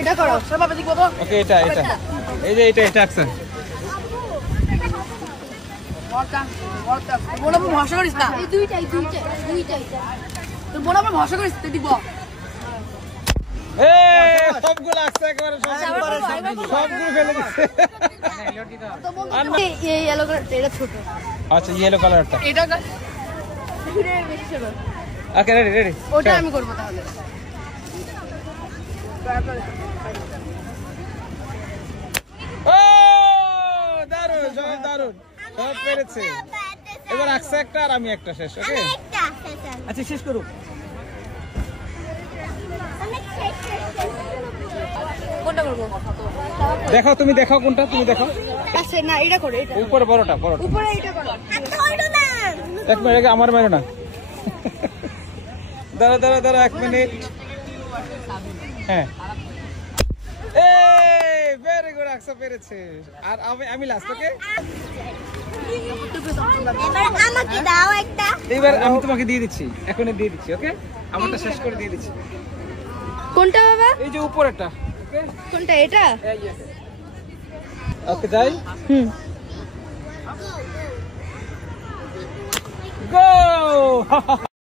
এটা করো সবাই দেখবো তো। ওকে এটা এই যে এটা অ্যাকশন। বড় বড় ভাষা করিস না। এই দুইটাই তোর বড় বড় ভাষা করিস তুই দিব। সবগুলো আসছে একেবারে সবগুলো ফেলে দিচ্ছে। এই ইয়েলো কালার এটা ছোট। আচ্ছা ইয়েলো কালারটা এটা বেশি ছোট। ওকে রেডি ওটা আমি করব তাহলে। ও দারুণ দারুণ সব পেরেছে। এবার আকসা একটা আর আমি একটা শেষ। ওকে আচ্ছা শেষ করো। কোনটা করব? দেখো তুমি দেখো কোনটা তুমি দেখো। আচ্ছা না এটা করো এটা। উপরে বড়টা উপরে এটা করো। আচ্ছা না। এক মিনিট আমার মেরো না। দাঁড়া 1 মিনিট। হ্যাঁ এই ভেরি গুড আকসা পেরেছে। আর আমি লাস্ট। ওকে এবার আমাকে দাও একটা। এবার আমি তোমাকে দিয়ে দিচ্ছি এখনই দিয়ে দিচ্ছি। ওকে আমারটা শেষ করে দিয়ে দিচ্ছি। কোনটা বাবা? এই যে উপরেরটা। ওকে কোনটা এটা? ওকে যাই। গো